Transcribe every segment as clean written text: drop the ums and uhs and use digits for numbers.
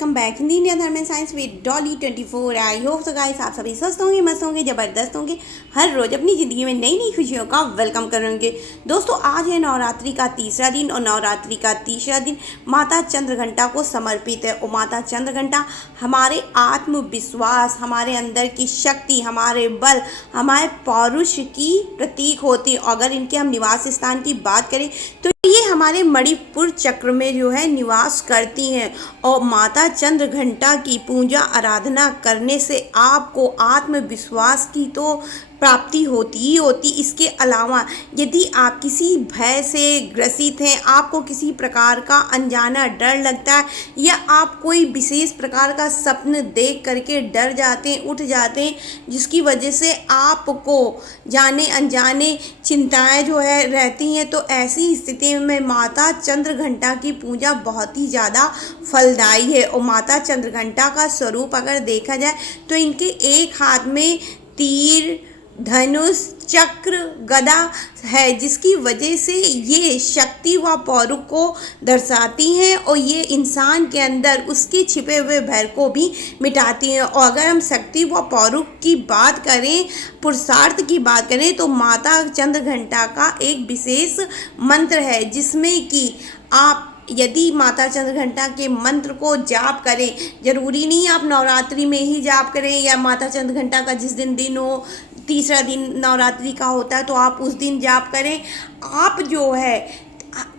Welcome back Hindi India धर्म and science with Dolly 24। I hope so guys आप सभी स्वस्थ होंगे, मस्त होंगे, ज़बरदस्त होंगे, हर रोज़ अपनी ज़िंदगी में नई नई खुशियों का वेलकम करेंगे। दोस्तों आज है नवरात्रि का तीसरा दिन और नवरात्रि का तीसरा दिन माता चंद्रघंटा को समर्पित है। और माता चंद्रघंटा हमारे आत्मविश्वास, हमारे अंदर की शक्ति, हमारे बल, हमारे पौरुष की प्रतीक होती है। अगर इनके हम निवास स्थान की बात करें तो ये हमारे मणिपुर चक्र में जो है निवास करती हैं। और माता चंद्रघंटा की पूजा आराधना करने से आपको आत्मविश्वास की तो प्राप्ति होती ही होती। इसके अलावा यदि आप किसी भय से ग्रसित हैं, आपको किसी प्रकार का अनजाना डर लगता है या आप कोई विशेष प्रकार का स्वप्न देख करके डर जाते हैं, उठ जाते हैं, जिसकी वजह से आपको जाने अनजाने चिंताएं जो है रहती हैं, तो ऐसी स्थिति में माता चंद्रघंटा की पूजा बहुत ही ज़्यादा फलदायी है। और माता चंद्रघंटा का स्वरूप अगर देखा जाए तो इनके एक हाथ में तीर, धनुष, चक्र, गदा है, जिसकी वजह से ये शक्ति व पौरुष को दर्शाती हैं और ये इंसान के अंदर उसके छिपे हुए भय को भी मिटाती हैं। और अगर हम शक्ति व पौरुष की बात करें, पुरुषार्थ की बात करें, तो माता चंद्रघंटा का एक विशेष मंत्र है, जिसमें कि आप यदि माता चंद्रघंटा के मंत्र को जाप करें, जरूरी नहीं आप नवरात्रि में ही जाप करें या माता चंद्रघंटा का जिस दिन हो, तीसरा दिन नवरात्रि का होता है तो आप उस दिन जाप करें। आप जो है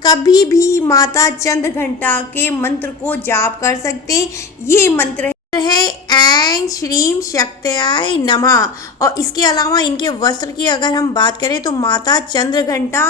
कभी भी माता चंद्रघंटा के मंत्र को जाप कर सकते हैं। ये मंत्र है ऐं श्रीं शक्त्याय नमः। और इसके अलावा इनके वस्त्र की अगर हम बात करें तो माता चंद्रघंटा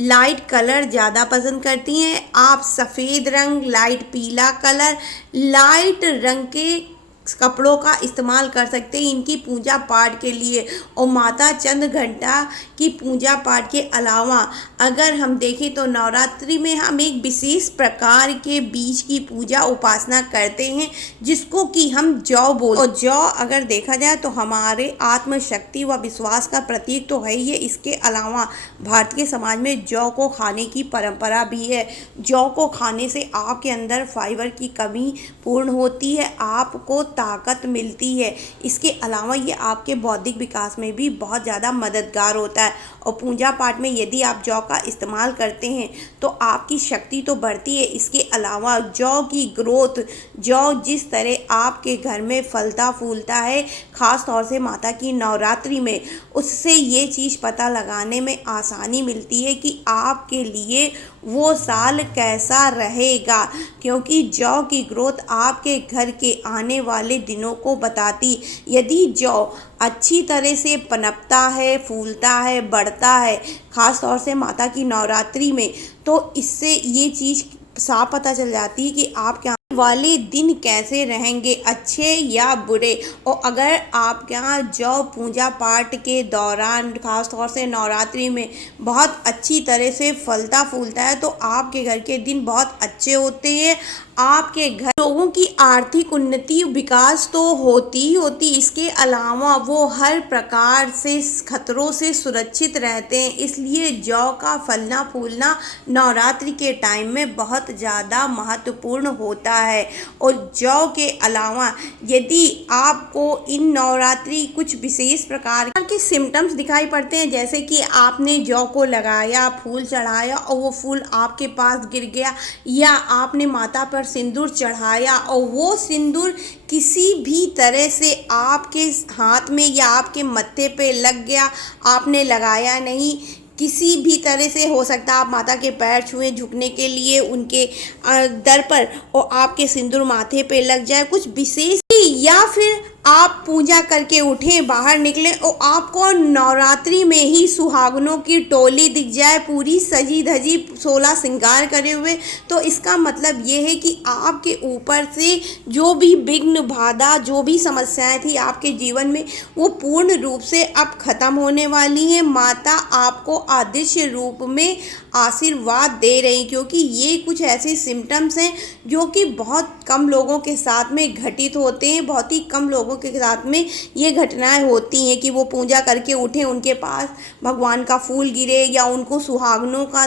लाइट कलर ज़्यादा पसंद करती हैं। आप सफ़ेद रंग, लाइट पीला कलर, लाइट रंग के कपड़ों का इस्तेमाल कर सकते हैं इनकी पूजा पाठ के लिए। और माता चंद्रघंटा की पूजा पाठ के अलावा अगर हम देखें तो नवरात्रि में हम एक विशेष प्रकार के बीज की पूजा उपासना करते हैं, जिसको कि हम जौ बोलते हैं। और जौ अगर देखा जाए तो हमारे आत्मशक्ति व विश्वास का प्रतीक तो है ही है। इसके अलावा भारतीय समाज में जौ को खाने की परंपरा भी है। जौ को खाने से आपके अंदर फाइबर की कमी पूर्ण होती है, आपको ताकत मिलती है। इसके अलावा ये आपके बौद्धिक विकास में भी बहुत ज़्यादा मददगार होता है। और पूजा पाठ में यदि आप जौ का इस्तेमाल करते हैं तो आपकी शक्ति तो बढ़ती है। इसके अलावा जौ की ग्रोथ, जौ जिस तरह आपके घर में फलता फूलता है, ख़ास तौर से माता की नवरात्रि में, उससे ये चीज़ पता लगाने में आसानी मिलती है कि आपके लिए वो साल कैसा रहेगा, क्योंकि जौ की ग्रोथ आपके घर के आने वाले दिनों को बताती। यदि जौ अच्छी तरह से पनपता है, फूलता है, बढ़ता है, ख़ास तौर से माता की नवरात्रि में, तो इससे ये चीज़ साफ पता चल जाती है कि आपके वाले दिन कैसे रहेंगे, अच्छे या बुरे। और अगर आपके यहाँ जौ पूजा पाठ के दौरान, खास तौर से नवरात्रि में, बहुत अच्छी तरह से फलता फूलता है तो आपके घर के दिन बहुत अच्छे होते हैं। आपके घर लोगों की आर्थिक उन्नति, विकास तो होती ही होती, इसके अलावा वो हर प्रकार से खतरों से सुरक्षित रहते हैं। इसलिए जौ का फलना फूलना नवरात्रि के टाइम में बहुत ज़्यादा महत्वपूर्ण होता है। और जौ के अलावा यदि आपको इन नवरात्रि कुछ विशेष प्रकार के सिम्टम्स दिखाई पड़ते हैं, जैसे कि आपने जौ को लगाया, फूल चढ़ाया और वो फूल आपके पास गिर गया, या आपने माता पर सिंदूर चढ़ाया और वो सिंदूर किसी भी तरह से आपके हाथ में या आपके मत्थे पे लग गया, आपने लगाया नहीं, किसी भी तरह से हो सकता है आप माता के पैर छुएं झुकने के लिए उनके दर पर, और आपके सिंदूर माथे पे लग जाए कुछ विशेष, या फिर आप पूजा करके उठें, बाहर निकलें और आपको नवरात्रि में ही सुहागनों की टोली दिख जाए, पूरी सजी धजी 16 श्रृंगार करे हुए, तो इसका मतलब ये है कि आपके ऊपर से जो भी विघ्न बाधा, जो भी समस्याएं थी आपके जीवन में, वो पूर्ण रूप से अब खत्म होने वाली हैं। माता आपको अदृश्य रूप में आशीर्वाद दे रही, क्योंकि ये कुछ ऐसे सिम्टम्स हैं जो कि बहुत कम लोगों के साथ में घटित होते हैं। हैं, बहुत ही कम लोगों के साथ में ये घटनाएं होती हैं कि वो पूजा करके उठें, उनके पास भगवान का फूल गिरे या उनको सुहागनों का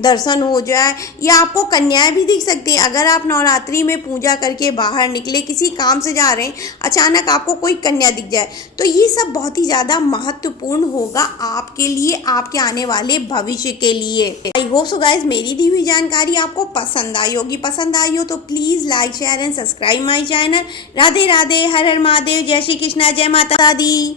दर्शन हो जाए, या आपको कन्याएं भी दिख सकती हैं। अगर आप नवरात्रि में पूजा करके बाहर निकले, किसी काम से जा रहे हैं, अचानक आपको कोई कन्या दिख जाए, तो ये सब बहुत ही ज़्यादा महत्वपूर्ण होगा आपके लिए, आपके आने वाले भविष्य के लिए। आई होप सो गाइज मेरी दी हुई जानकारी आपको पसंद आई होगी। पसंद आई हो तो please like share and subscribe my channel. Radhe Radhe, हर हर महादेव, जय श्री कृष्णा, जय माता दी।